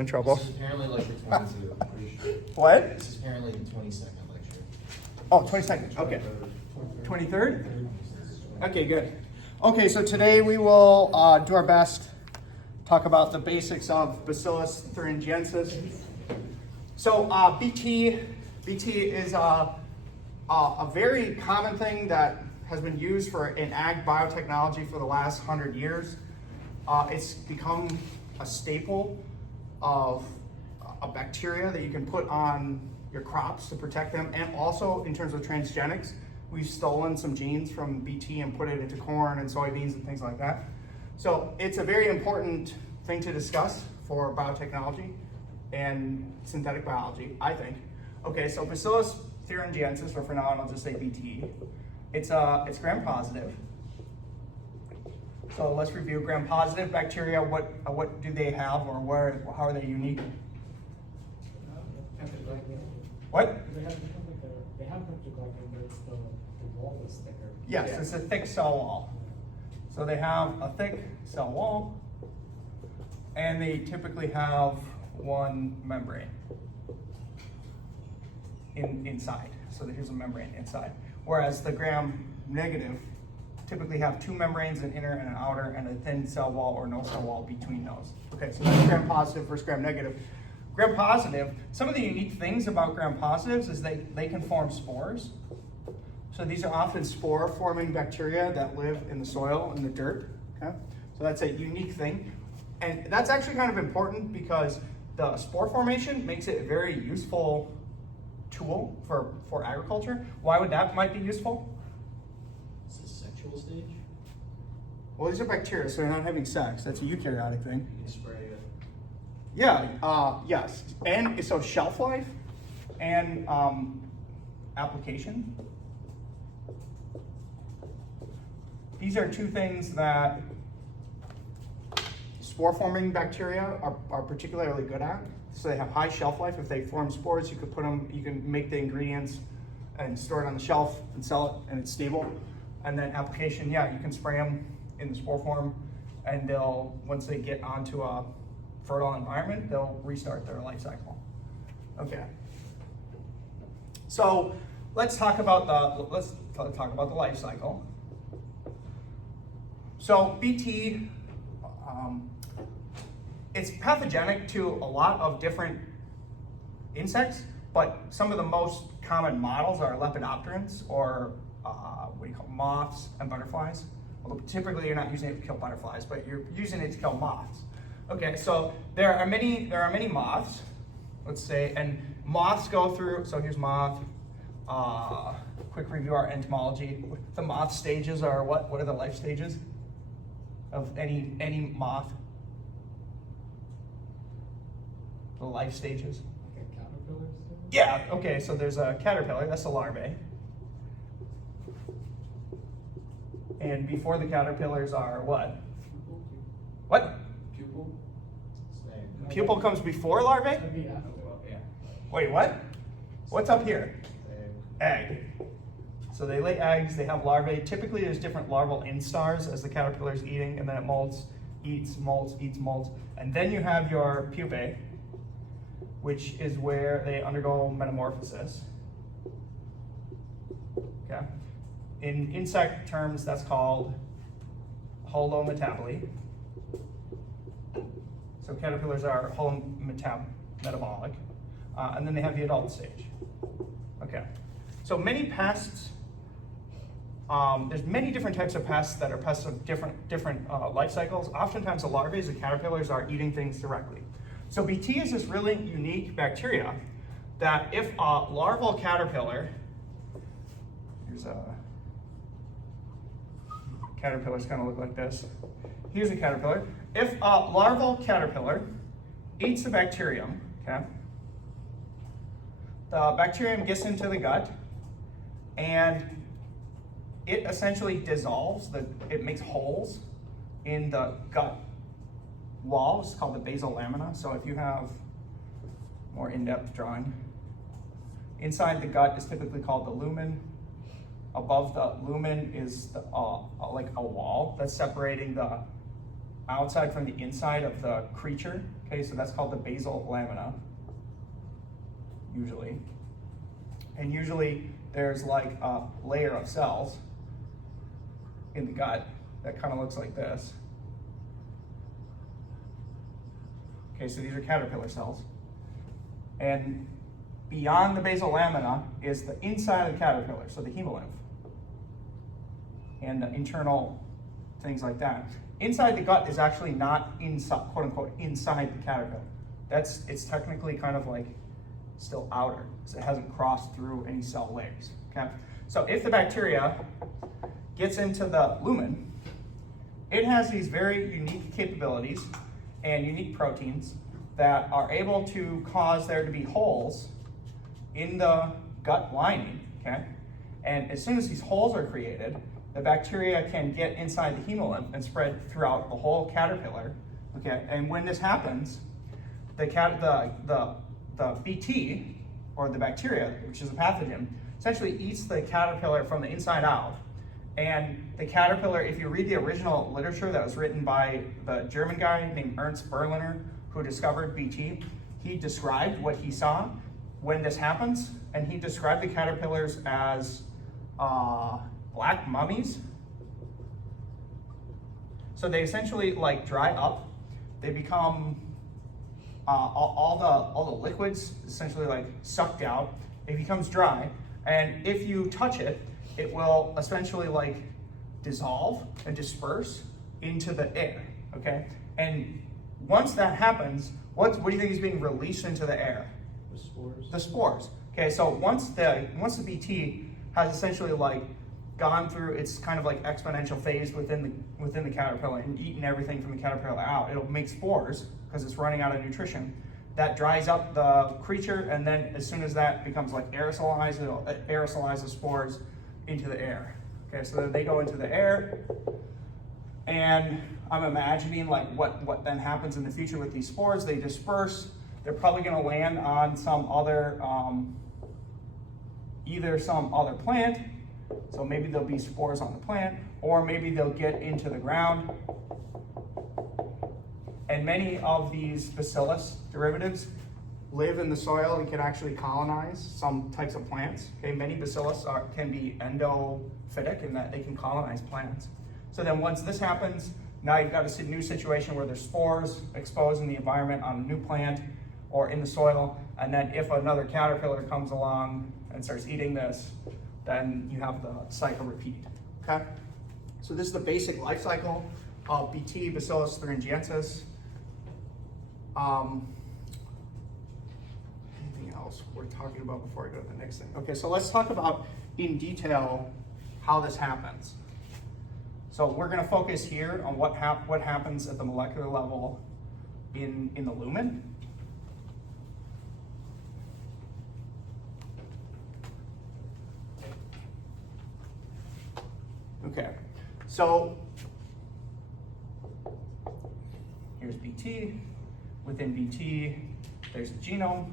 In trouble. This is apparently like the 22, I'm pretty sure. What? This is apparently the 22nd lecture. Oh, 22nd. Okay. 23rd? Okay, good. Okay, so today we will do our best, talk about the basics of Bacillus thuringiensis. So BT is a very common thing that has been used in ag biotechnology for the last 100 years. It's become a staple of a bacteria that you can put on your crops to protect them, and also in terms of transgenics, we've stolen some genes from BT and put it into corn and soybeans and things like that. So it's a very important thing to discuss for biotechnology and synthetic biology, I think. Okay, so Bacillus thuringiensis, or for now I'll just say BT. It's gram-positive. So let's review gram-positive bacteria. What do they have, or how are they unique? What? They have peptidoglycan, but it's the wall is thicker. Yes, it's a thick cell wall. So they have a thick cell wall, and they typically have one membrane inside. So here's a membrane inside. Whereas the gram-negative typically have two membranes, an inner and an outer, and a thin cell wall or no cell wall between those. Okay, so that's gram-positive versus gram-negative. Gram-positive, some of the unique things about gram-positives is they can form spores. So these are often spore-forming bacteria that live in the soil, in the dirt. Okay, so that's a unique thing. And that's actually kind of important because the spore formation makes it a very useful tool for agriculture. Why would that might be useful? Is this sexual stage? Well, these are bacteria, so they're not having sex. That's a eukaryotic thing. You can spray it. Yeah, yes. And so shelf life and application. These are two things that spore-forming bacteria are particularly good at. So they have high shelf life. If they form spores, you can make the ingredients and store it on the shelf and sell it, and it's stable. And then application, yeah, you can spray them in the spore form, and once they get onto a fertile environment, they'll restart their life cycle. Okay. So let's talk about the life cycle. So BT, it's pathogenic to a lot of different insects, but some of the most common models are lepidopterans, or what do you call moths and butterflies. Although typically you're not using it to kill butterflies, but you're using it to kill moths. Okay, so there are many moths, let's say, and moths go through. So here's moth. Quick review our entomology. The moth stages are what? What are the life stages of any moth? The life stages. Like a caterpillar stage? Yeah. Okay. So there's a caterpillar. That's the larvae. And before the caterpillars are what? What? Pupil? Same. Pupil comes before larvae? That'd be after. Yeah. Wait, what? What's up here? Same. Egg. So they lay eggs, they have larvae. Typically there's different larval instars as the caterpillar's eating, and then it molts, eats, molts, eats, molts. And then you have your pupae, which is where they undergo metamorphosis. Okay. In insect terms, that's called holometabole. So caterpillars are holometabolic. And then they have the adult stage. Okay. So many pests, there's many different types of pests that are pests of different life cycles. Oftentimes the larvae, the caterpillars, are eating things directly. So BT is this really unique bacteria that if a larval caterpillar, here's a caterpillars kind of look like this. Here's a caterpillar. If a larval caterpillar eats the bacterium, okay, the bacterium gets into the gut, and it essentially dissolves, it makes holes in the gut wall. It's called the basal lamina. So if you have more in-depth drawing, inside the gut is typically called the lumen. Above the lumen is like a wall that's separating the outside from the inside of the creature. Okay, so that's called the basal lamina, usually. And usually there's like a layer of cells in the gut that kind of looks like this. Okay, so these are caterpillar cells. And beyond the basal lamina is the inside of the caterpillar, so the hemolymph and the internal things like that. Inside the gut is actually not inside, quote unquote, inside the caterpillar. It's technically kind of like still outer, because it hasn't crossed through any cell layers, okay? So if the bacteria gets into the lumen, it has these very unique capabilities and unique proteins that are able to cause there to be holes in the gut lining, okay? And as soon as these holes are created, the bacteria can get inside the hemolymph and spread throughout the whole caterpillar, okay? And when this happens, the BT, or the bacteria, which is a pathogen, essentially eats the caterpillar from the inside out. And the caterpillar, if you read the original literature that was written by the German guy named Ernst Berliner, who discovered BT, he described what he saw when this happens, and he described the caterpillars as black mummies. So they essentially like dry up. They become all the liquids essentially like sucked out. It becomes dry, and if you touch it, it will essentially like dissolve and disperse into the air. Okay, and once that happens, what do you think is being released into the air? The spores. The spores. Okay, so once the BT has essentially like gone through its kind of like exponential phase within the caterpillar and eaten everything from the caterpillar out, it'll make spores because it's running out of nutrition. That dries up the creature, and then as soon as that becomes like aerosolized, it'll aerosolize the spores into the air. Okay, so they go into the air, and I'm imagining like what then happens in the future with these spores. They disperse. They're probably going to land on some other, either some other plant. So maybe there'll be spores on the plant, or maybe they'll get into the ground. And many of these bacillus derivatives live in the soil and can actually colonize some types of plants. Okay, many bacillus can be endophytic in that they can colonize plants. So then once this happens, now you've got a new situation where there's spores exposed in the environment on a new plant or in the soil. And then if another caterpillar comes along and starts eating this, then you have the cycle repeat, okay? So this is the basic life cycle of BT, Bacillus thuringiensis. Anything else we're talking about before I go to the next thing? Okay, so let's talk about in detail how this happens. So we're gonna focus here on what happens at the molecular level in the lumen. Okay, so here's BT. Within BT, there's a genome.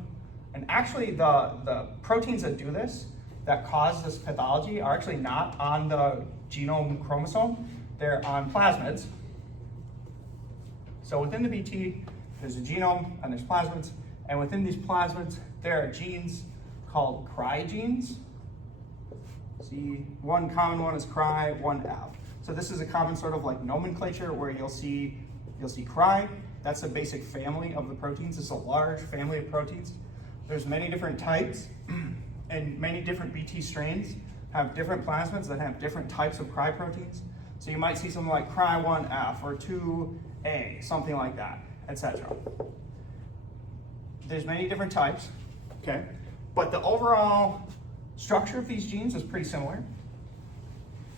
And actually the proteins that do this, that cause this pathology, are actually not on the genome chromosome. They're on plasmids. So within the BT, there's a genome and there's plasmids. And within these plasmids, there are genes called cry genes. See, one common one is cry, one F. So this is a common sort of like nomenclature where you'll see cry. That's a basic family of the proteins. It's a large family of proteins. There's many different types, and many different BT strains have different plasmids that have different types of cry proteins. So you might see something like cry1F or 2A, something like that, etc. There's many different types, okay? But the overall structure of these genes is pretty similar.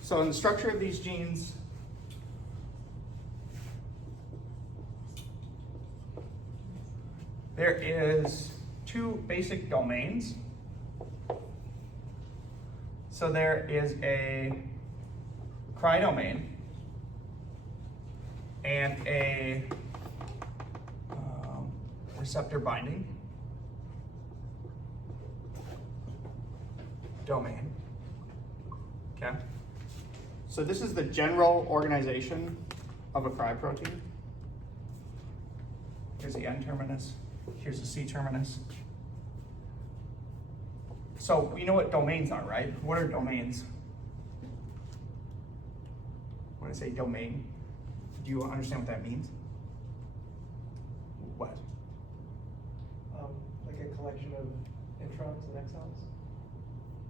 So in the structure of these genes, there is two basic domains. So there is a cry domain and a receptor binding domain. Okay. So this is the general organization of a cry protein. Here's the N terminus. Here's the C terminus. So we know what domains are, right? What are domains? When I say domain, do you understand what that means? What? Like a collection of introns and exons,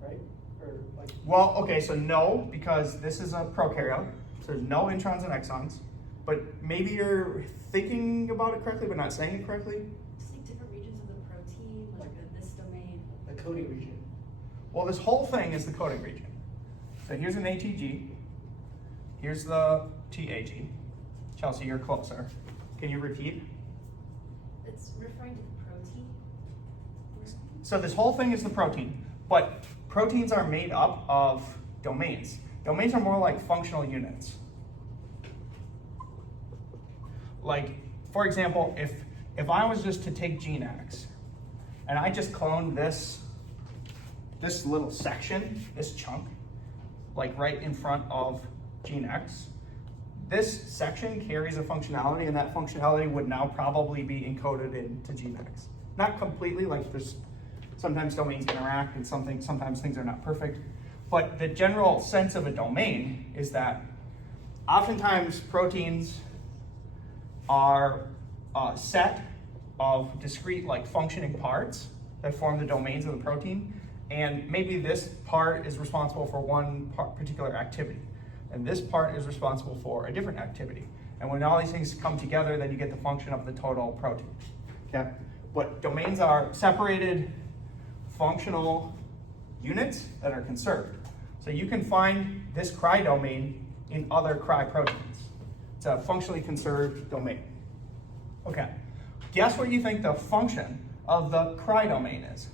right? Or like. Well, okay, so no, because this is a prokaryote, so there's no introns and exons, but maybe you're thinking about it correctly, but not saying it correctly. Just like different regions of the protein, like this domain. The coding region. Well, this whole thing is the coding region. So here's an ATG, here's the TAG. Chelsea, you're closer. Can you repeat? It's referring to the protein. So this whole thing is the protein, but proteins are made up of domains. Domains are more like functional units. Like, for example, if I was just to take gene X, and I just cloned this little section, this chunk, like right in front of gene X, this section carries a functionality, and that functionality would now probably be encoded into gene X. Not completely, like there's sometimes domains interact and sometimes things are not perfect. But the general sense of a domain is that oftentimes proteins are a set of discrete like functioning parts that form the domains of the protein. And maybe this part is responsible for one particular activity. And this part is responsible for a different activity. And when all these things come together, then you get the function of the total protein. Okay? But domains are separated functional units that are conserved. So you can find this cry domain in other cry proteins. It's a functionally conserved domain. Okay, guess what you think the function of the cry domain is?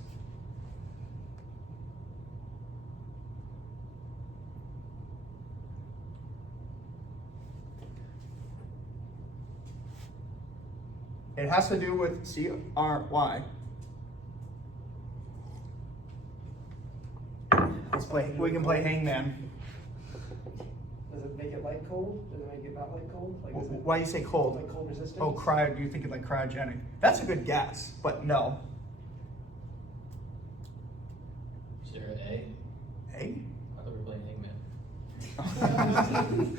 It has to do with CRY. We can play hangman. Does it make it light cold? Does it make it not light cold? Like, is it Why do you say cold? like cold resistant? Oh, you think it like cryogenic. That's a good guess, but no. Is there an A? A? I thought we were playing Hangman.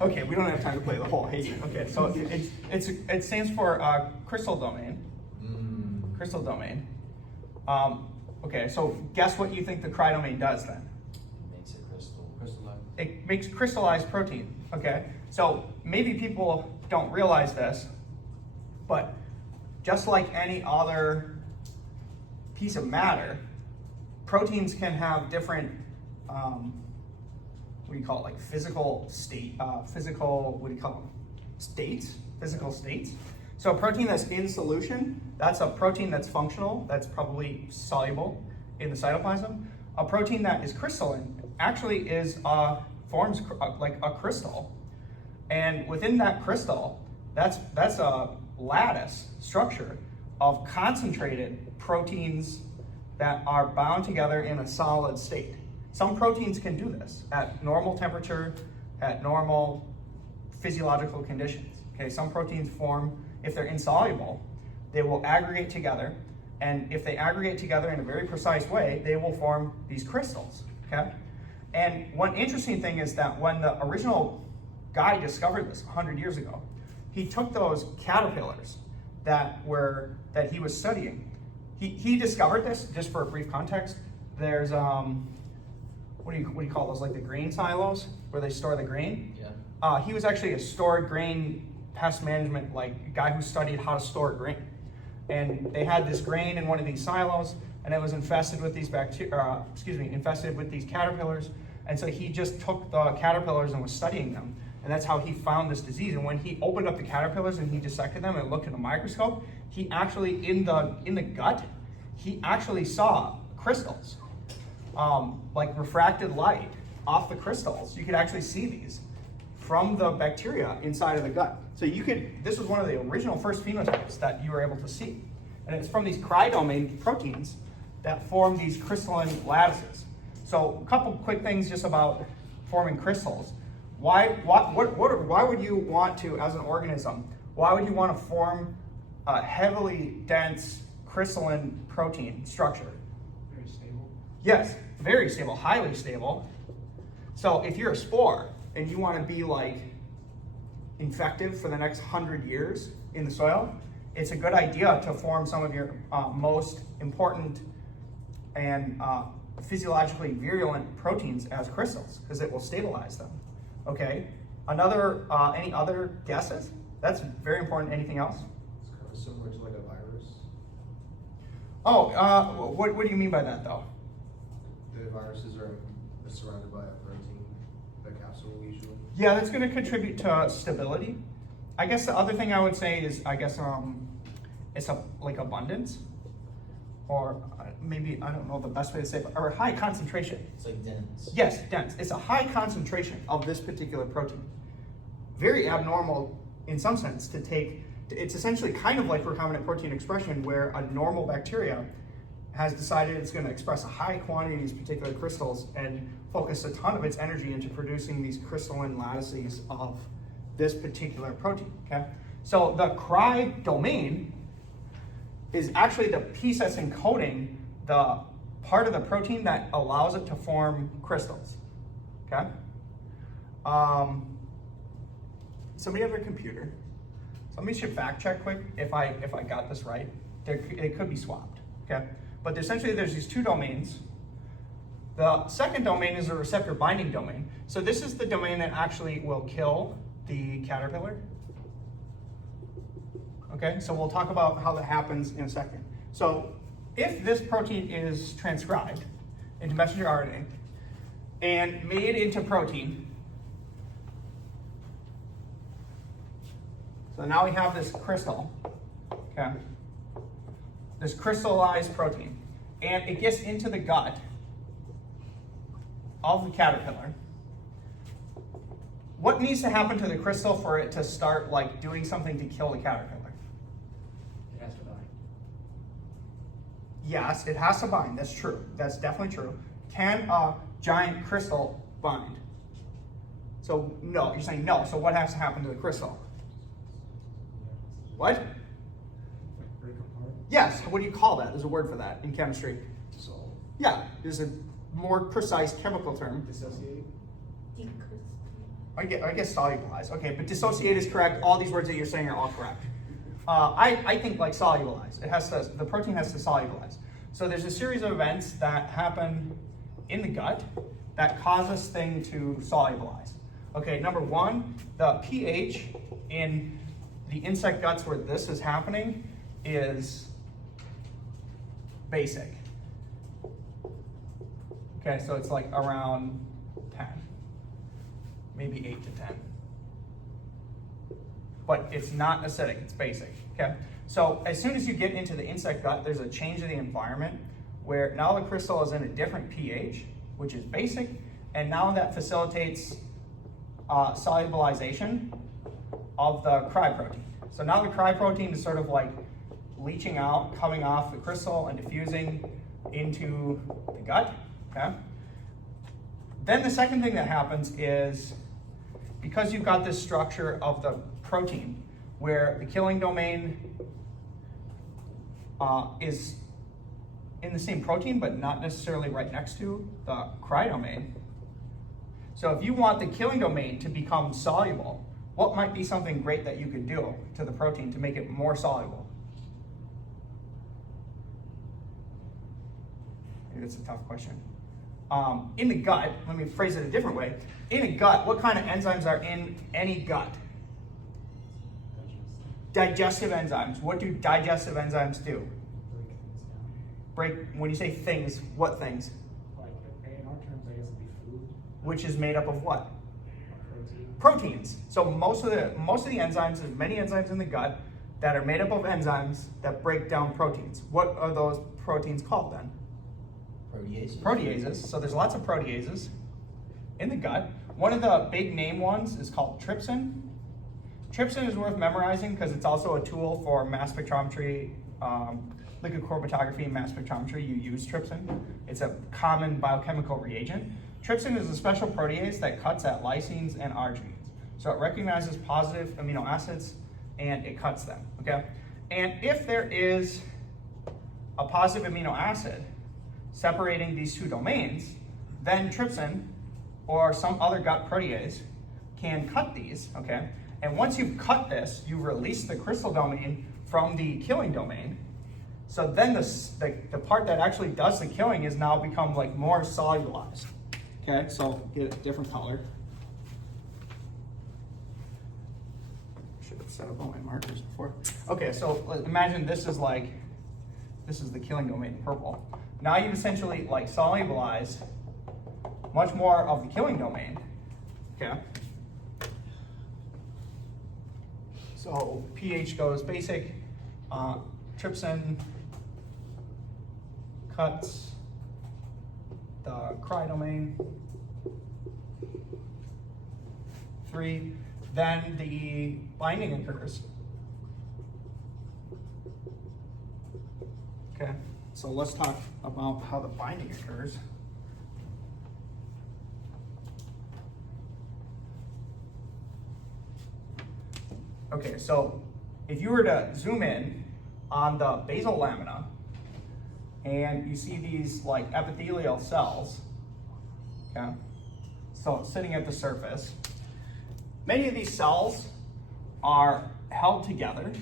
Okay, we don't have time to play the whole Hagen. Okay, so it stands for crystal domain. Crystal domain. Okay, so guess what you think the cry domain does then? It makes it crystallized. It makes crystallized protein. Okay, so maybe people don't realize this, but just like any other piece of matter, proteins can have different what do you call it, like physical states, physical states. So a protein that's in solution, that's a protein that's functional, that's probably soluble in the cytoplasm. A protein that is crystalline actually is forms like a crystal. And within that crystal, that's a lattice structure of concentrated proteins that are bound together in a solid state. Some proteins can do this at normal temperature, at normal physiological conditions. Okay, some proteins form, if they're insoluble, they will aggregate together, and if they aggregate together in a very precise way, they will form these crystals. Okay, and one interesting thing is that when the original guy discovered this 100 years ago, he took those caterpillars that he was studying. He discovered this, just for a brief context. There's what do you call those, like the grain silos where they store the grain? Yeah. He was actually a stored grain pest management like guy who studied how to store grain. And they had this grain in one of these silos, and it was infested with these infested with these caterpillars. And so he just took the caterpillars and was studying them. And that's how he found this disease. And when he opened up the caterpillars and he dissected them and looked in a microscope, he actually, in the gut, he actually saw crystals, like refracted light off the crystals. You could actually see these from the bacteria inside of the gut. So this was one of the original first phenotypes that you were able to see. And it's from these cry-domain proteins that form these crystalline lattices. So a couple quick things just about forming crystals. Why would you want to, as an organism, why would you want to form a heavily dense crystalline protein structure. Very stable. Yes, very stable, highly stable. So if you're a spore and you want to be like infective for the next 100 years in the soil, it's a good idea to form some of your most important and physiologically virulent proteins as crystals, because it will stabilize them. Okay. Any other guesses? That's very important. Anything else? It's kind of similar to like a virus. Oh, what do you mean by that though? The viruses are surrounded by a protein, the capsule usually. Yeah, that's going to contribute to stability. I guess the other thing I would say is, it's like abundance, or maybe, I don't know the best way to say it, or high concentration. It's like dense. Yes, dense. It's a high concentration of this particular protein. Very abnormal in some sense to take, it's essentially kind of like recombinant protein expression, where a normal bacteria has decided it's going to express a high quantity of these particular crystals and focus a ton of its energy into producing these crystalline lattices of this particular protein, okay? So the Cry domain is actually the piece that's encoding the part of the protein that allows it to form crystals, okay? Somebody have a computer. Somebody should fact check quick if I got this right. It could be swapped, okay? But essentially there's these two domains. The second domain is a receptor binding domain. So this is the domain that actually will kill the caterpillar. Okay, so we'll talk about how that happens in a second. So if this protein is transcribed into messenger RNA and made into protein, so now we have this crystal, okay, this crystallized protein, and it gets into the gut of the caterpillar. What needs to happen to the crystal for it to start like doing something to kill the caterpillar? It has to bind. Yes, it has to bind. That's true. That's definitely true. Can a giant crystal bind? So no, you're saying no. So what has to happen to the crystal? What? Break apart. Yes, what do you call that? There's a word for that in chemistry. Dissolve. Yeah, there's a more precise chemical term. Dissociate. I guess solubilize. Okay, but dissociate is correct. All these words that you're saying are all correct. I think like solubilize. The protein has to solubilize. So there's a series of events that happen in the gut that cause this thing to solubilize. Okay, number one, the pH in the insect guts where this is happening is basic. Okay, so it's like around 10. Maybe 8 to 10. But it's not acidic, it's basic, okay? So as soon as you get into the insect gut, there's a change in the environment where now the crystal is in a different pH, which is basic, and now that facilitates solubilization of the Cry protein. So now the Cry protein is sort of like leaching out, coming off the crystal and diffusing into the gut, okay? Then the second thing that happens is, because you've got this structure of the protein where the killing domain is in the same protein but not necessarily right next to the Cry domain. So if you want the killing domain to become soluble, what might be something great that you could do to the protein to make it more soluble? Maybe that's a tough question. In the gut, let me phrase it a different way. In a gut, what kind of enzymes are in any gut? Digestive enzymes. What do digestive enzymes do? Break things down. When you say things, what things? Like, in our terms, I guess it'd be food, Which is made up of what? protein. Proteins. So most of the enzymes, there's many enzymes in the gut that are made up of enzymes that break down proteins. What are those proteins called then? Proteases. Proteases. So there's lots of proteases in the gut. One of the big name ones is called trypsin. Trypsin is worth memorizing because it's also a tool for mass spectrometry, liquid chromatography and mass spectrometry. You use trypsin. It's a common biochemical reagent. Trypsin is a special protease that cuts at lysines and arginines. So it recognizes positive amino acids and it cuts them, okay? And if there is a positive amino acid separating these two domains, then trypsin or some other gut protease can cut these, okay? And once you've cut this, you release the crystal domain from the killing domain. So then the part that actually does the killing is now become like more solubilized. Okay, so get a different color. Should have set up all my markers before. Okay, so imagine this is the killing domain in purple. Now you've essentially like solubilized much more of the killing domain. Okay. So pH goes basic, trypsin cuts the cry domain. 3, then the binding occurs. Okay, so let's talk about how the binding occurs. Okay, so if you were to zoom in on the basal lamina and you see these like epithelial cells, okay, so sitting at the surface, many of these cells are held together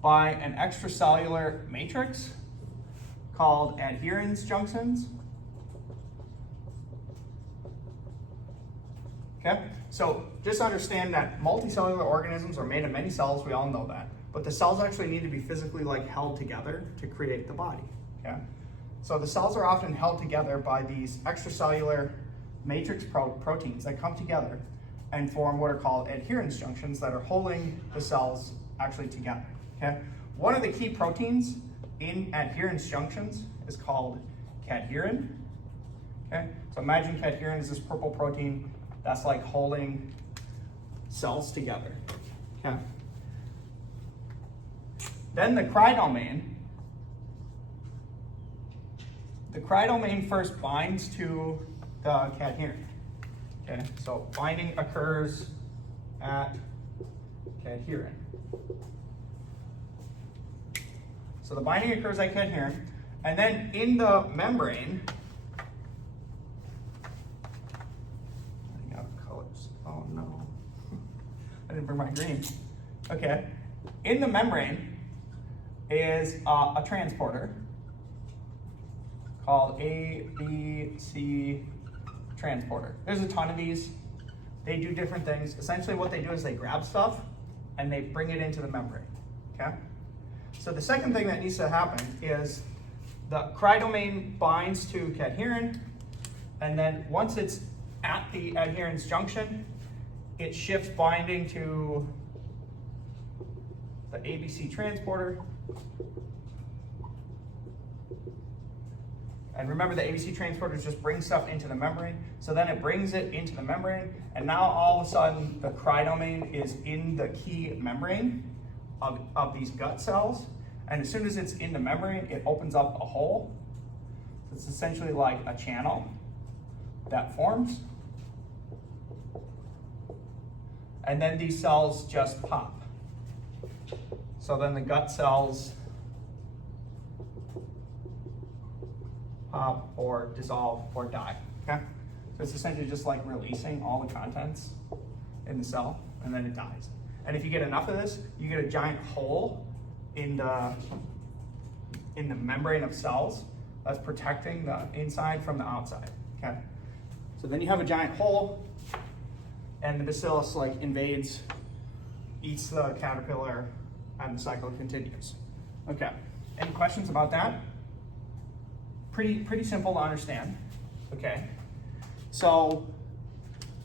by an extracellular matrix called adherens junctions. Okay, so just understand that multicellular organisms are made of many cells, we all know that, but the cells actually need to be physically like held together to create the body. Okay, so the cells are often held together by these extracellular matrix proteins that come together and form what are called adherens junctions that are holding the cells actually together. Okay, one of the key proteins in adherens junctions is called cadherin. Okay, so imagine cadherin is this purple protein that's like holding cells together. Okay. Then the cry domain. The cry domain first binds to the cadherin. Okay, so binding occurs at cadherin. So the binding occurs at cadherin, and then in the membrane, running out of colors. Oh no, I didn't bring my green. Okay, in the membrane is a transporter called ABC transporter. There's a ton of these. They do different things. Essentially what they do is they grab stuff and they bring it into the membrane, okay? So the second thing that needs to happen is the cry domain binds to cadherin, and then once it's at the adherens junction, it shifts binding to the ABC transporter. And remember, the ABC transporter just brings stuff into the membrane. So then it brings it into the membrane, and now all of a sudden the cry domain is in the key membrane of these gut cells. And as soon as it's in the membrane, it opens up a hole. It's essentially like a channel that forms. And then these cells just pop. So then the gut cells pop or dissolve or die, okay? So it's essentially just like releasing all the contents in the cell, and then it dies. And if you get enough of this, you get a giant hole in the membrane of cells that's protecting the inside from the outside, okay? So then you have a giant hole, and the bacillus like invades, eats the caterpillar, and the cycle continues. Okay, any questions about that? Pretty simple to understand, okay? So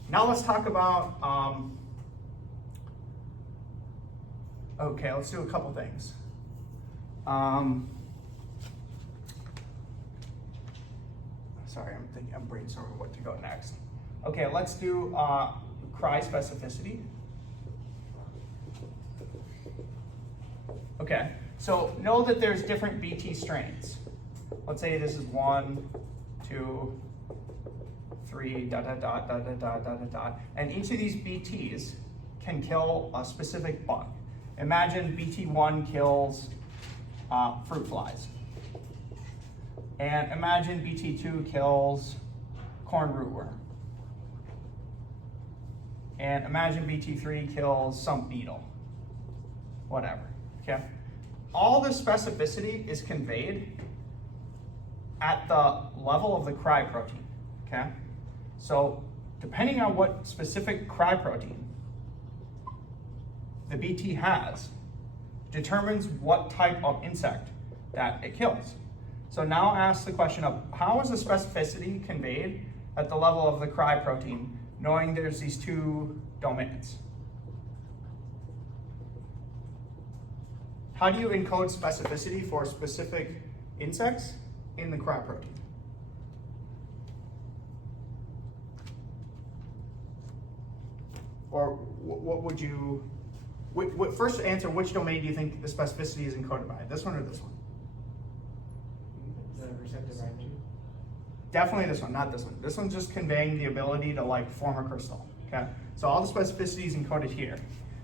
now let's talk about, okay, let's do a couple things. Sorry, I'm brainstorming what to go next. Okay, let's do cry specificity. Okay, so know that there's different BT strains. Let's say this is 1, 2, 3, dot, dot, dot, dot, dot, dot, dot, dot, dot. And each of these BTs can kill a specific bug. Imagine BT1 kills fruit flies. And imagine BT2 kills corn rootworm. And imagine BT3 kills some beetle. Whatever, okay? All the specificity is conveyed at the level of the cry protein, okay? So depending on what specific cry protein the BT has determines what type of insect that it kills. So now ask the question of how is the specificity conveyed at the level of the cry protein, knowing there's these two domains? How do you encode specificity for specific insects in the cry protein? Or what would you, first answer, which domain do you think the specificity is encoded by? This one or this one? The receptor binding. Definitely this one, not this one. This one's just conveying the ability to like form a crystal, okay? So all the specificity is encoded here.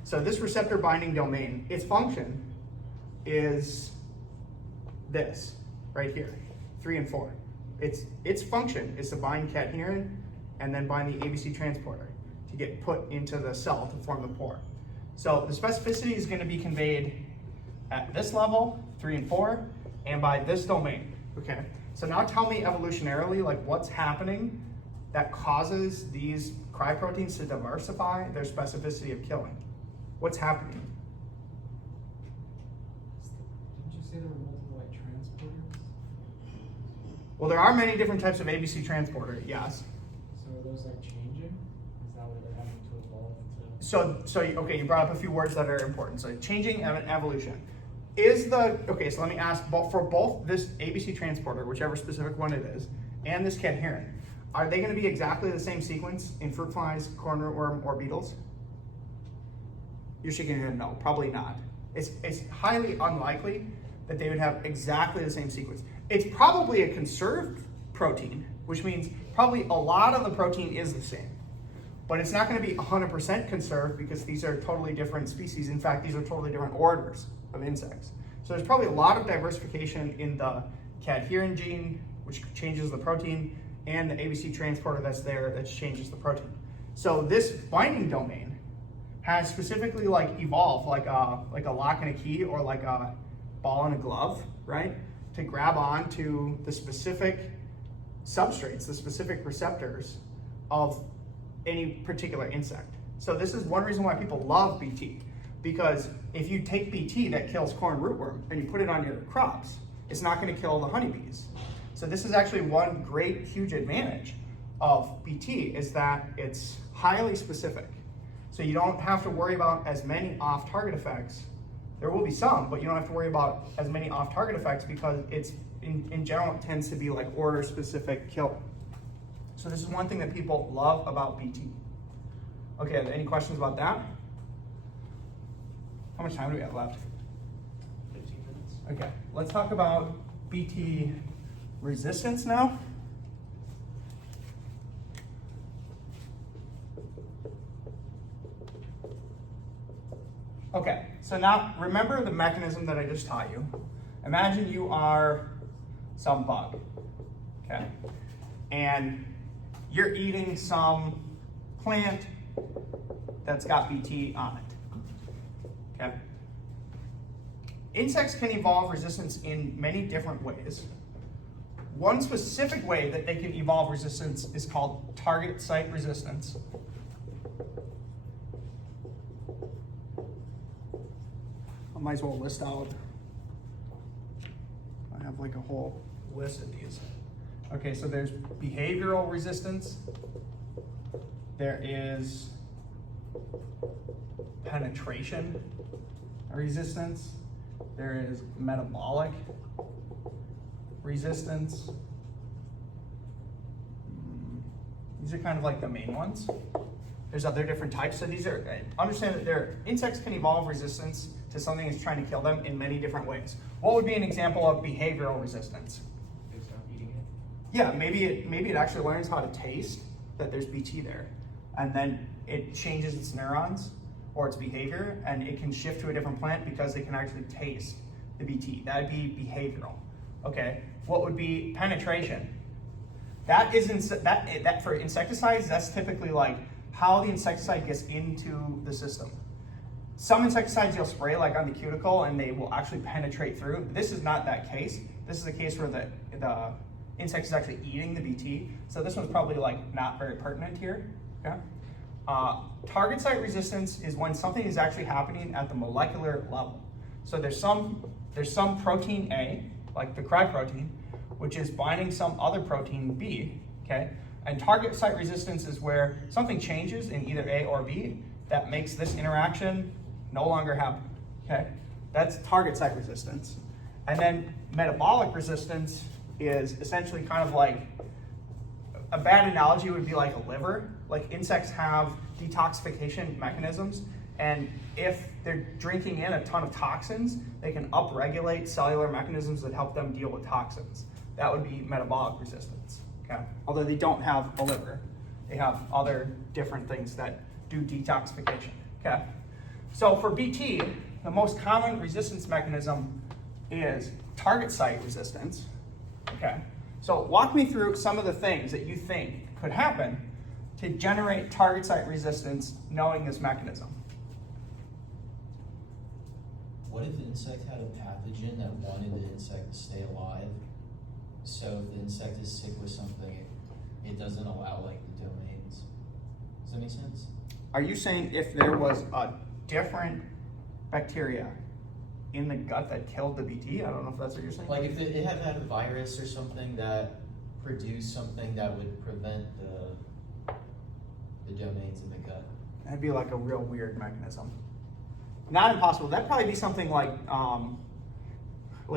So this receptor binding domain, its function is this, right here, 3 and 4. Its function is to bind cadherin and then bind the ABC transporter to get put into the cell to form the pore. So the specificity is gonna be conveyed at this level, 3 and 4, and by this domain, okay? So now tell me evolutionarily, like what's happening that causes these cry proteins to diversify their specificity of killing? What's happening? Didn't you say there were multiple like transporters? Well, there are many different types of ABC transporter, yes. So are those like changing? Is that where they're having to evolve to? So okay, you brought up a few words that are important. So changing and evolution. Okay, so let me ask, for both this ABC transporter, whichever specific one it is, and this cadherin, are they gonna be exactly the same sequence in fruit flies, corn rootworm, or beetles? You're shaking your head no, probably not. It's highly unlikely that they would have exactly the same sequence. It's probably a conserved protein, which means probably a lot of the protein is the same. But it's not gonna be 100% conserved because these are totally different species. In fact, these are totally different orders of insects. So there's probably a lot of diversification in the cadherin gene, which changes the protein, and the ABC transporter that's there that changes the protein. So this binding domain has specifically like evolved like a lock and a key or like a ball and a glove, right? To grab on to the specific substrates, the specific receptors of any particular insect. So this is one reason why people love BT, because if you take BT that kills corn rootworm and you put it on your crops, it's not gonna kill the honeybees. So this is actually one great, huge advantage of BT is that it's highly specific. So you don't have to worry about as many off-target effects. There will be some, but you don't have to worry about as many off-target effects because it's, in general, it tends to be like order-specific kill. So this is one thing that people love about BT. Okay, any questions about that? How much time do we have left? 15 minutes. Okay, let's talk about BT resistance now. Okay, so now remember the mechanism that I just taught you. Imagine you are some bug, okay? And you're eating some plant that's got BT on it, okay? Insects can evolve resistance in many different ways. One specific way that they can evolve resistance is called target site resistance. I might as well list out. I have like a whole list of these. Okay, so there's behavioral resistance. There is penetration resistance. There is metabolic resistance. These are kind of like the main ones. There's other different types. So these are, understand that insects can evolve resistance to something that's trying to kill them in many different ways. What would be an example of behavioral resistance? They stop eating it. Yeah, maybe it actually learns how to taste that there's BT there, and then it changes its neurons or its behavior, and it can shift to a different plant because it can actually taste the BT. That'd be behavioral. Okay, what would be penetration? That is that for insecticides, that's typically like how the insecticide gets into the system. Some insecticides you'll spray like on the cuticle and they will actually penetrate through. This is not that case. This is a case where the insect is actually eating the BT. So this one's probably like not very pertinent here. Okay. Target site resistance is when something is actually happening at the molecular level. So there's some protein A, like the cry protein, which is binding some other protein B, okay? And target site resistance is where something changes in either A or B that makes this interaction no longer happen, okay? That's target site resistance. And then metabolic resistance is essentially kind of like, a bad analogy would be like a liver. Like insects have detoxification mechanisms, and if they're drinking in a ton of toxins, they can upregulate cellular mechanisms that help them deal with toxins. That would be metabolic resistance, okay? Although they don't have a liver. They have other different things that do detoxification, okay? So for BT, the most common resistance mechanism is target site resistance, okay? So walk me through some of the things that you think could happen to generate target site resistance knowing this mechanism. What if the insect had a pathogen that wanted the insect to stay alive? So if the insect is sick with something, it doesn't allow like the domains. Does that make sense? Are you saying if there was a different bacteria in the gut that killed the BT? I don't know if that's what you're saying. Like if it had a virus or something that produced something that would prevent the domains in the gut. That'd be like a real weird mechanism. Not impossible. That'd probably be something like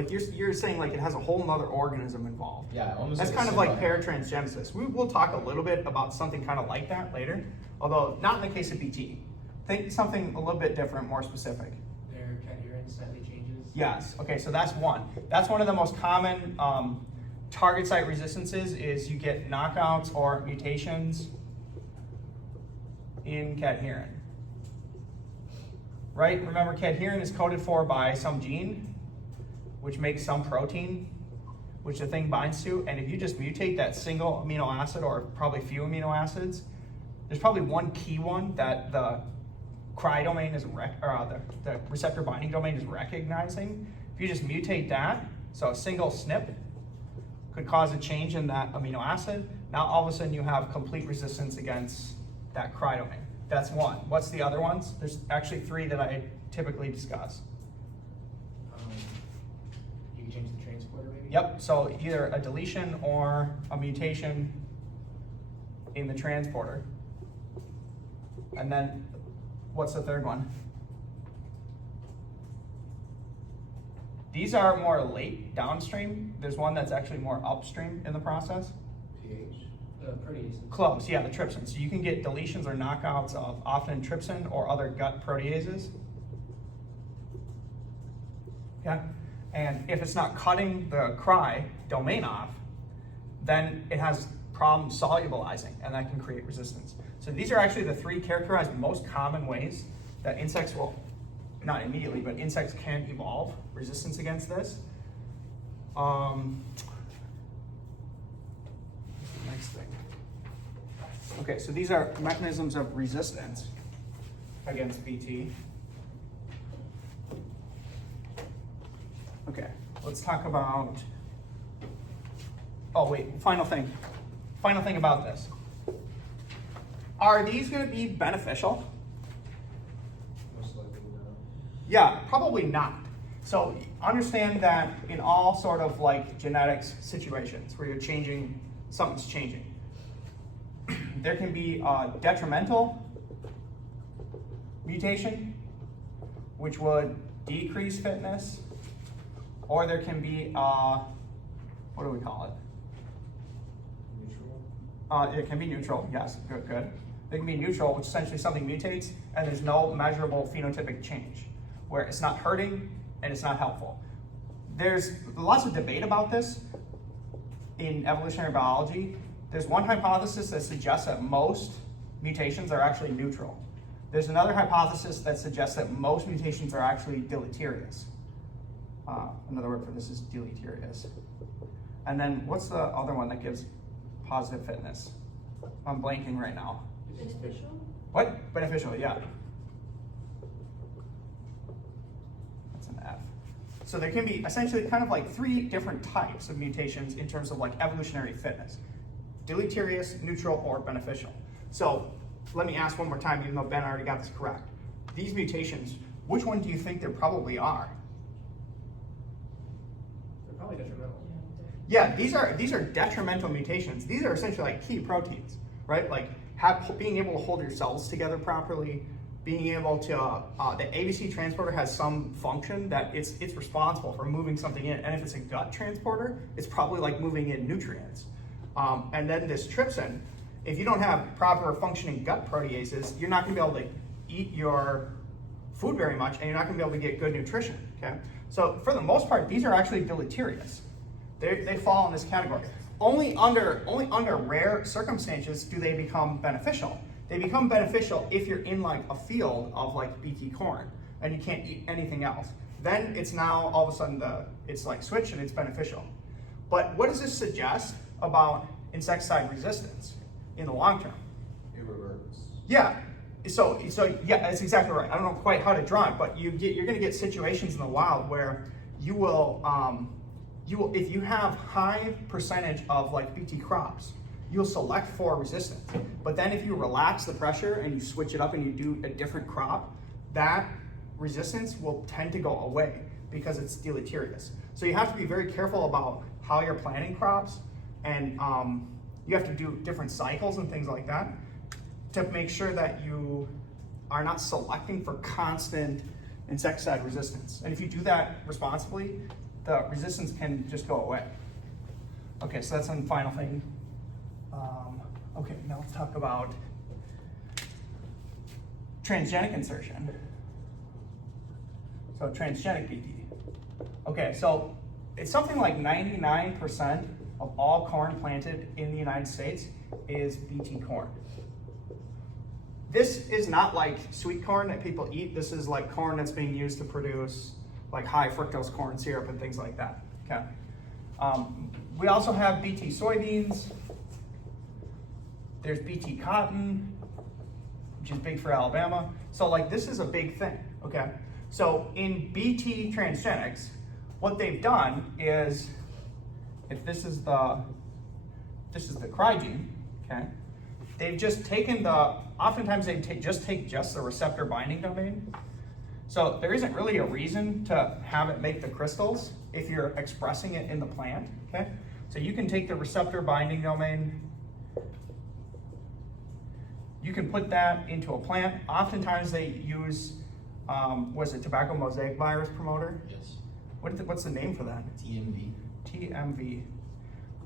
you're saying like it has a whole nother organism involved. Yeah, almost. That's like kind a of like symbiote. paratransgenesis. We'll talk a little bit about something kind of like that later, although not in the case of BT. Think something a little bit different, more specific. Their cadherin slightly changes. Yes, okay, so that's one. That's one of the most common target site resistances is you get knockouts or mutations in cadherin. Right, remember cadherin is coded for by some gene, which makes some protein, which the thing binds to, and if you just mutate that single amino acid or probably few amino acids, there's probably one key one that the cry domain is, the receptor binding domain is recognizing. If you just mutate that, so a single SNP could cause a change in that amino acid. Now all of a sudden you have complete resistance against that cry domain. That's one. What's the other ones? There's actually three that I typically discuss. You can change the transporter maybe? Yep, so either a deletion or a mutation in the transporter. And then, what's the third one? These are more late downstream. There's one that's actually more upstream in the process. pH. Proteases. Close, yeah, the trypsin. So you can get deletions or knockouts of often trypsin or other gut proteases. Yeah, and if it's not cutting the cry domain off, then it has problems solubilizing, and that can create resistance. So these are actually the three characterized most common ways that insects will, not immediately, but insects can evolve resistance against this. Next thing. Okay, so these are mechanisms of resistance against BT. Okay, let's talk about, oh wait, final thing about this. Are these gonna be beneficial? Most likely no. Yeah, probably not. So understand that in all sort of like genetics situations where you're changing, something's changing, there can be a detrimental mutation, which would decrease fitness, or there can be, what do we call it? Neutral. It can be neutral, yes, good. It can be neutral, which essentially something mutates and there's no measurable phenotypic change, where it's not hurting and it's not helpful. There's lots of debate about this in evolutionary biology. There's one hypothesis that suggests that most mutations are actually neutral. There's another hypothesis that suggests that most mutations are actually deleterious. Another word for this is deleterious. And then what's the other one that gives positive fitness? I'm blanking right now. Beneficial? What? Beneficial, yeah. That's an F. So there can be essentially kind of like 3 different types of mutations in terms of like evolutionary fitness. Deleterious, neutral, or beneficial. So let me ask one more time, even though Ben already got this correct. These mutations, which one do you think there probably are? They're probably detrimental. Yeah, these are detrimental mutations. These are essentially like key proteins, right? Like being able to hold your cells together properly, being able to, the ABC transporter has some function that it's responsible for moving something in. And if it's a gut transporter, it's probably like moving in nutrients. And then this trypsin, if you don't have proper functioning gut proteases, you're not gonna be able to eat your food very much, and you're not gonna be able to get good nutrition, okay? So for the most part, these are actually deleterious. They fall in this category. Only under rare circumstances do they become beneficial. They become beneficial if you're in like a field of like BT corn and you can't eat anything else. Then it's now all of a sudden it's like switched and it's beneficial. But what does this suggest about insecticide resistance in the long term? It reverts. Yeah. So yeah, that's exactly right. I don't know quite how to draw it, but you're going to get situations in the wild where you will if you have high percentage of like BT crops, you'll select for resistance. But then if you relax the pressure and you switch it up and you do a different crop, that resistance will tend to go away because it's deleterious. So you have to be very careful about how you're planting crops, and you have to do different cycles and things like that to make sure that you are not selecting for constant insecticide resistance. And if you do that responsibly, the resistance can just go away. Okay, so that's one final thing. Okay, now let's talk about transgenic insertion. So transgenic BT. Okay, so it's something like 99% of all corn planted in the United States is BT corn. This is not like sweet corn that people eat. This is like corn that's being used to produce like high fructose corn syrup and things like that, okay? We also have BT soybeans. There's BT cotton, which is big for Alabama. So like this is a big thing, okay? So in BT transgenics, what they've done is, if this is the cry gene, okay? They've just taken oftentimes they just take the receptor binding domain. So there isn't really a reason to have it make the crystals if you're expressing it in the plant, okay? So you can take the receptor binding domain, you can put that into a plant. Oftentimes they use, tobacco mosaic virus promoter? Yes. What's the name for that? TMV. TMV.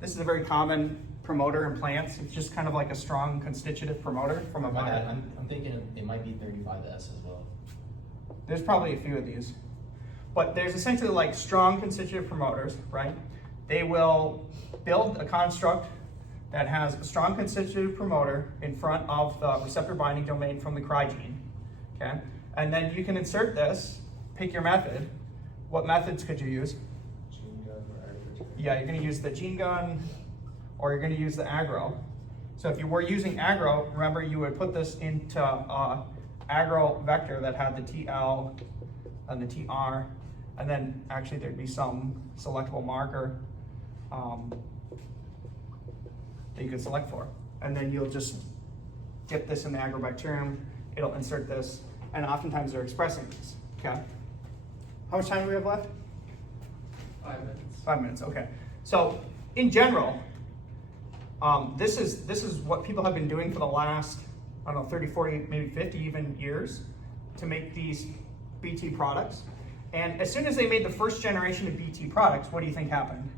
This is a very common promoter in plants. It's just kind of like a strong constitutive promoter from a My bad, virus. I'm thinking it might be 35S as well. There's probably a few of these. But there's essentially like strong constitutive promoters, right? They will build a construct that has a strong constitutive promoter in front of the receptor binding domain from the cry gene, okay? And then you can insert this, pick your method. What methods could you use? Gene gun or agriculture. Yeah, you're gonna use the gene gun, or you're gonna use the agro. So if you were using agro, remember you would put this into agro vector that had the TL and the TR, and then actually there'd be some selectable marker that you could select for. And then you'll just dip this in the agrobacterium, it'll insert this, and oftentimes they're expressing this, okay? How much time do we have left? 5 minutes. 5 minutes, okay. So in general, this is what people have been doing for the last, I don't know, 30, 40, maybe 50 even years to make these BT products. And as soon as they made the first generation of BT products, what do you think happened?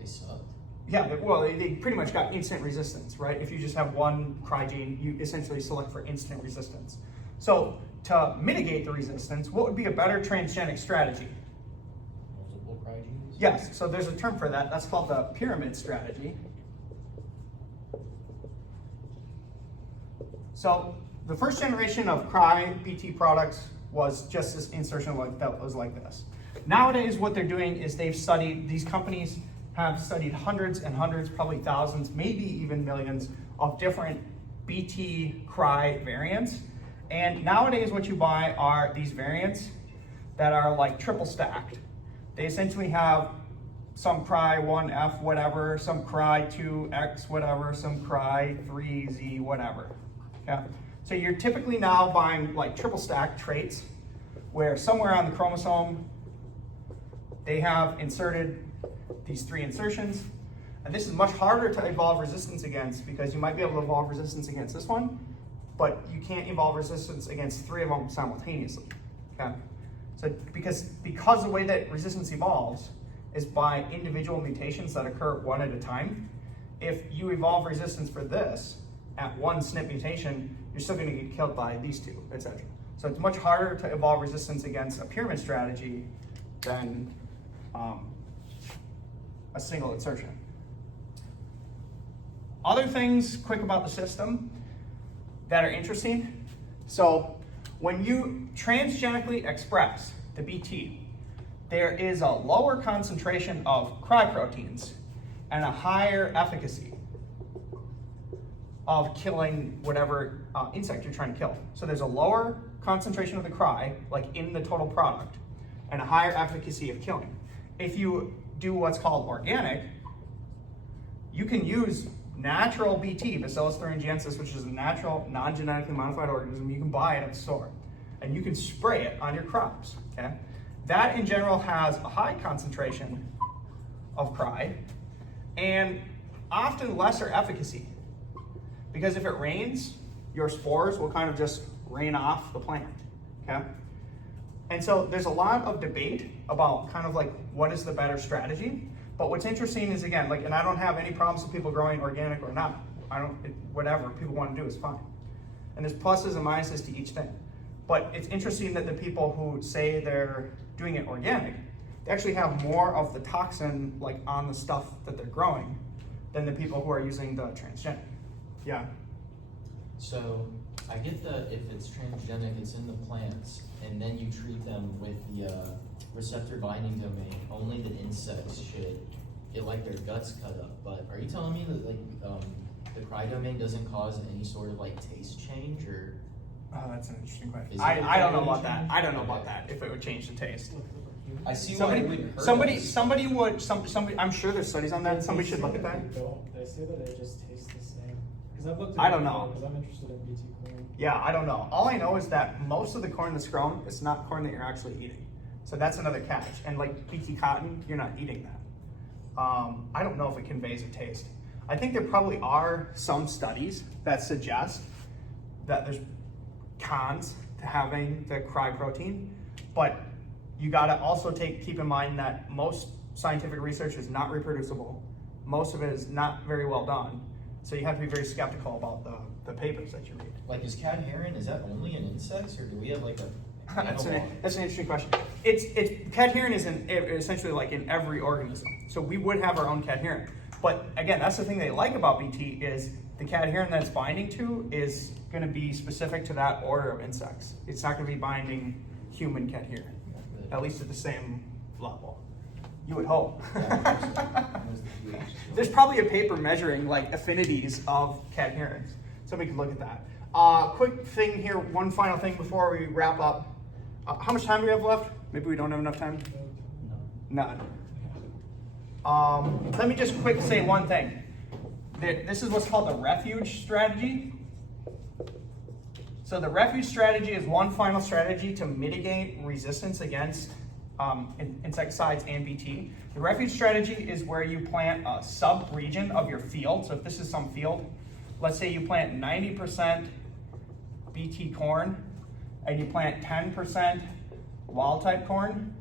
They sucked. Yeah, they pretty much got instant resistance, right? If you just have one cry gene, you essentially select for instant resistance. So to mitigate the resistance, what would be a better transgenic strategy? Multiple cry genes? Yes, so there's a term for that. That's called the pyramid strategy. So the first generation of Cry BT products was just this insertion that was like this. Nowadays, what they're doing is these companies have studied hundreds and hundreds, probably thousands, maybe even millions of different BT Cry variants. And nowadays what you buy are these variants that are like triple stacked. They essentially have some Cry 1F whatever, some Cry 2X whatever, some Cry 3Z whatever. Yeah. So you're typically now buying like triple stacked traits where somewhere on the chromosome they have inserted these 3 insertions. And this is much harder to evolve resistance against because you might be able to evolve resistance against this one, but you can't evolve resistance against 3 of them simultaneously. Okay? So because the way that resistance evolves is by individual mutations that occur one at a time. If you evolve resistance for this at one SNP mutation, you're still going to get killed by these 2, etc. So it's much harder to evolve resistance against a pyramid strategy than a single insertion. Other things quick about the system that are interesting. So when you transgenically express the BT, there is a lower concentration of Cry proteins and a higher efficacy of killing whatever insect you're trying to kill. So there's a lower concentration of the Cry, like in the total product, and a higher efficacy of killing. If you do what's called organic, you can use natural BT, Bacillus thuringiensis, which is a natural, non-genetically modified organism. You can buy it at the store, and you can spray it on your crops, okay? That in general has a high concentration of Cry and often lesser efficacy, because if it rains, your spores will kind of just rain off the plant, okay? And so there's a lot of debate about kind of like what is the better strategy. But what's interesting is, again, like, and I don't have any problems with people growing organic or not. Whatever people want to do is fine. And there's pluses and minuses to each thing. But it's interesting that the people who say they're doing it organic, they actually have more of the toxin like on the stuff that they're growing than the people who are using the transgenic. Yeah. So I get that if it's transgenic, it's in the plants, and then you treat them with the receptor binding domain, only the insects should get like their guts cut up. But are you telling me that like the Cry domain doesn't cause any sort of like taste change, or? Oh, that's an interesting question. Is it I don't know about change? that. I don't know about that, if it would change the taste. I see why it wouldn't hurt us. Somebody, I'm sure there's studies on that. Somebody should look at that. They say that it just tastes the same. Because I've looked at I don't know. Because I'm interested in BT corn. Yeah, I don't know. All I know is that most of the corn that's grown is not corn that you're actually eating. So that's another catch. And like BT cotton, you're not eating that. I don't know if it conveys a taste. I think there probably are some studies that suggest that there's cons to having the Cry protein, but you gotta also keep in mind that most scientific research is not reproducible. Most of it is not very well done. So you have to be very skeptical about the papers that you read. Like, is cadherin, is that only in insects, or do we have like a That's an analog? interesting question. Cadherin is essentially like in every organism. So we would have our own cadherin. But again, that's the thing they like about BT is the cadherin that it's binding to is going to be specific to that order of insects. It's not going to be binding human cadherin, at least at the same level. You would hope. There's probably a paper measuring like affinities of cadherins. Somebody can look at that. Quick thing here, one final thing before we wrap up. How much time do we have left? Maybe we don't have enough time? None. Let me just quick say one thing. This is what's called the refuge strategy. So the refuge strategy is one final strategy to mitigate resistance against insecticides and BT. The refuge strategy is where you plant a sub-region of your field. So if this is some field, let's say you plant 90% BT corn and you plant 10% wild type corn.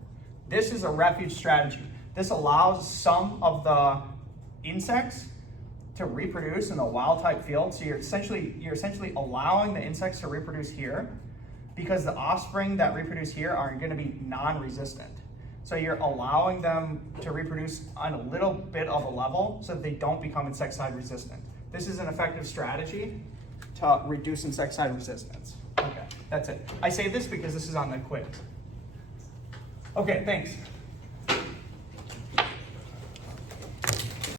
This is a refuge strategy. This allows some of the insects to reproduce in the wild type field. So you're essentially allowing the insects to reproduce here because the offspring that reproduce here are going to be non-resistant. So you're allowing them to reproduce on a little bit of a level so that they don't become insecticide resistant. This is an effective strategy to reduce insecticide resistance. Okay, that's it. I say this because this is on the quiz. Okay, thanks.